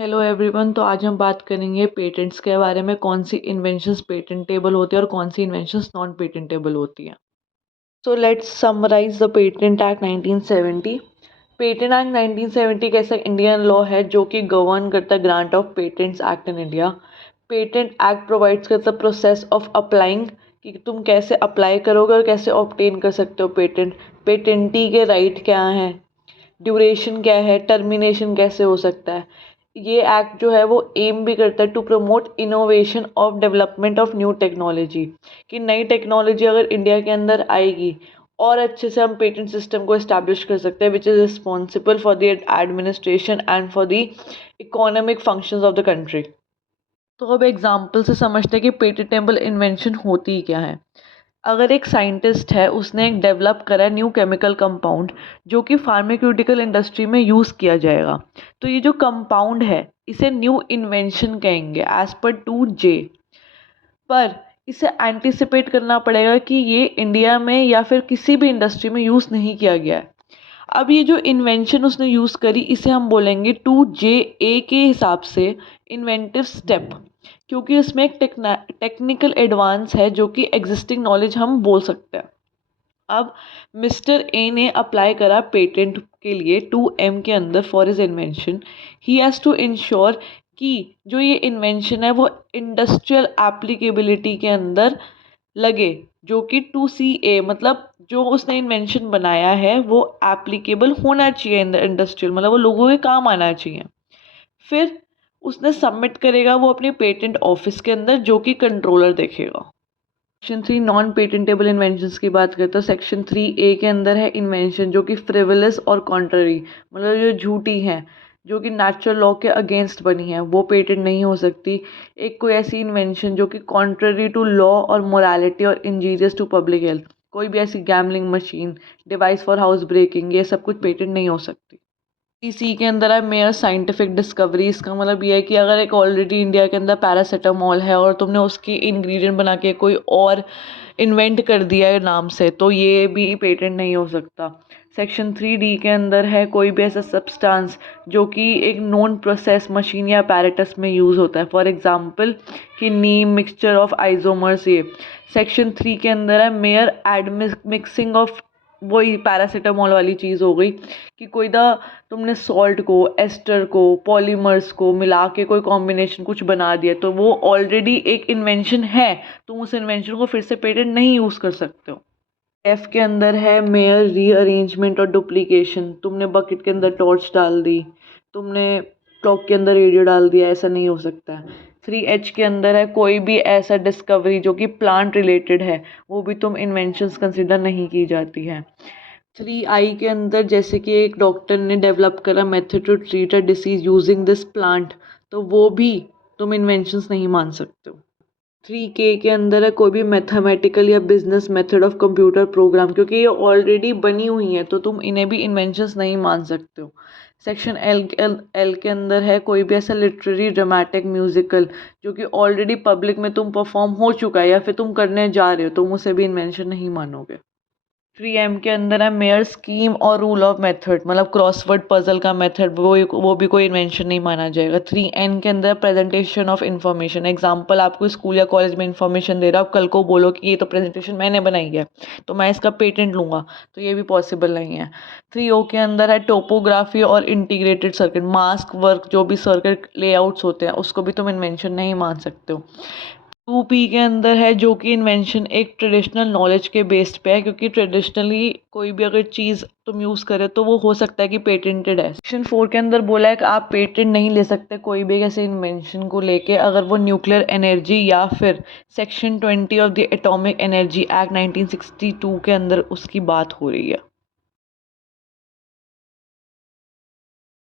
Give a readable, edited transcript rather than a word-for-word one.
Hello everyone. तो आज हम बात करेंगे पेटेंट्स के बारे में, कौन सी इन्वेंशंस पेटेंटेबल होती है और कौन सी इन्वेंशंस नॉन पेटेंटेबल होती हैं। So let's summarise the patent act 1970। Patent act 1970 कैसा इंडियन लॉ है जो कि गवर्न करता है grant of patents act in India. Patent act provides करता है प्रोसेस ऑफ अप्लाइंग, कि तुम कैसे अप्लाई करोगे और कैसे ऑब्टेन कर सकते हो पेटेंट। पेटेंटी के राइट क्या हैं, ड्यूरेशन क्या है, टर्मिनेशन कैसे हो सकता है। ये एक्ट जो है वो एम भी करता है to promote innovation of development of new technology, कि नई टेक्नोलॉजी अगर इंडिया के अंदर आएगी और अच्छे से हम पेटेंट सिस्टम को इस्टेब्लिश कर सकते हैं, which is responsible for the administration and for the economic functions of the country. तो अब एग्जाम्पल से समझते हैं कि पेटेंटेबल इन्वेंशन होती ही क्या है। अगर एक साइंटिस्ट है, उसने एक डेवलप करा है न्यू केमिकल कंपाउंड जो कि फार्मास्यूटिकल इंडस्ट्री में यूज़ किया जाएगा, तो ये जो कंपाउंड है इसे न्यू इन्वेंशन कहेंगे एज पर 2J। पर इसे एंटिसिपेट करना पड़ेगा कि ये इंडिया में या फिर किसी भी इंडस्ट्री में यूज़ नहीं किया गया है। अब ये जो इन्वेंशन उसने यूज़ करी इसे हम बोलेंगे 2JA के हिसाब से इन्वेंटिव स्टेप, क्योंकि इसमें एक टेक्निकल एडवांस है जो कि एग्जिस्टिंग नॉलेज हम बोल सकते हैं। अब मिस्टर ए ने अप्लाई करा पेटेंट के लिए 2M के अंदर for his invention. He has to ensure कि जो ये इन्वेंशन है वो इंडस्ट्रियल एप्लीकेबिलिटी के अंदर लगे, जो कि 2CA मतलब जो उसने इन्वेंशन बनाया है वो एप्लीकेबल होना चाहिए इन द इंडस्ट्रियल, मतलब वो लोगों के काम आना चाहिए। फिर उसने सबमिट करेगा वो अपनी पेटेंट ऑफिस के अंदर, जो कि कंट्रोलर देखेगा। सेक्शन 3 नॉन पेटेंटेबल इन्वेंशंस की बात करते हैं। सेक्शन 3A के अंदर है इन्वेंशन जो कि फ्रिवलस और कॉन्ट्ररी, मतलब जो झूठी हैं, जो कि नेचुरल लॉ के अगेंस्ट बनी है, वो पेटेंट नहीं हो सकती। एक कोई ऐसी इन्वेंशन जो कि कॉन्ट्ररी टू लॉ और मोरालिटी और इंजीरियस टू पब्लिक हेल्थ, कोई भी ऐसी gambling machine, device for housebreaking, ये सब कुछ पेटेंट नहीं हो सकती। सी के अंदर है मेयर साइंटिफिक डिस्कवरी। इसका मतलब ये है कि अगर एक ऑलरेडी इंडिया के अंदर पैरासीटामोल है और तुमने उसकी इंग्रेडिएंट बना के कोई और इन्वेंट कर दिया है नाम से, तो ये भी पेटेंट नहीं हो सकता। सेक्शन 3D के अंदर है कोई भी ऐसा सब्सटेंस जो कि एक नॉन प्रोसेस मशीन या पैरेटस में यूज़ होता है, फॉर एग्जांपल कि नीम मिक्सचर ऑफ आइसोमर्स। ये सेक्शन 3 के अंदर है मेयर मिक्सिंग ऑफ, वही पैरासीटामोल वाली चीज़ हो गई कि कोई तुमने सॉल्ट को, एस्टर को, पॉलीमर्स को मिला के कोई कॉम्बिनेशन कुछ बना दिया, तो वो ऑलरेडी एक इन्वेंशन है, तुम उस इन्वेंशन को फिर से पेटेंट नहीं यूज़ कर सकते हो। F के अंदर है मेयर रीअरेंजमेंट और डुप्लीकेशन। तुमने बकेट के अंदर टॉर्च डाल दी, तुमने क्लॉक के अंदर रेडियो डाल दिया, ऐसा नहीं हो सकता है। 3H के अंदर है कोई भी ऐसा डिस्कवरी जो कि प्लांट रिलेटेड है, वो भी तुम इन्वेंशंस कंसिडर नहीं की जाती है। 3I के अंदर जैसे कि एक डॉक्टर ने डेवलप करा method to treat a disease using this plant, तो वो भी तुम इन्वेंशंस नहीं मान सकते हो। 3K के अंदर है कोई भी मैथमेटिकल या business method of computer program, क्योंकि ये ऑलरेडी बनी हुई है तो तुम इन्हें भी इन्वेंशंस नहीं मान सकते हो। सेक्शन L के अंदर है कोई भी ऐसा लिटरेरी, ड्रामेटिक, म्यूजिकल जो कि ऑलरेडी पब्लिक में तुम परफॉर्म हो चुका है या फिर तुम करने जा रहे हो, तुम उसे भी इन्वेंशन नहीं मानोगे। 3M के अंदर है मेयर स्कीम और रूल ऑफ मेथड, मतलब क्रॉसवर्ड पजल का मेथड, वो भी कोई इन्वेंशन नहीं माना जाएगा। 3N के अंदर प्रेजेंटेशन ऑफ इन्फॉर्मेशन, एग्जांपल आपको स्कूल या कॉलेज में इन्फॉर्मेशन दे रहा हूँ, कल को बोलो कि ये तो प्रेजेंटेशन मैंने बनाई है तो मैं इसका पेटेंट लूँगा, तो ये भी पॉसिबल नहीं है। 3O के अंदर है टोपोग्राफी और इंटीग्रेटेड सर्किट, मास्क वर्क, जो भी सर्किट लेआउट्स होते हैं उसको भी तुम इन्वेंशन नहीं मान सकते हो। 2P के अंदर है जो कि इन्वेंशन एक ट्रेडिशनल नॉलेज के बेस्ड पे है, क्योंकि ट्रेडिशनली कोई भी अगर चीज़ तुम यूज़ करे तो वो हो सकता है कि पेटेंटेड है। सेक्शन 4 के अंदर बोला है कि आप पेटेंट नहीं ले सकते कोई भी ऐसे इन्वेंशन को लेके अगर वो न्यूक्लियर एनर्जी या फिर section 20 of the atomic energy act 1962 के अंदर उसकी बात हो रही है।